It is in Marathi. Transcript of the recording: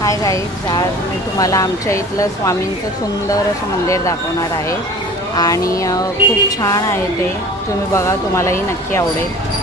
हाय गाईज, आज मी तुम्हाला आमच्या इथलं स्वामींचं सुंदर असं मंदिर दाखवणार आहे आणि खूप छान आहे ते. तुम्ही बघा, तुम्हालाही नक्की आवडेल.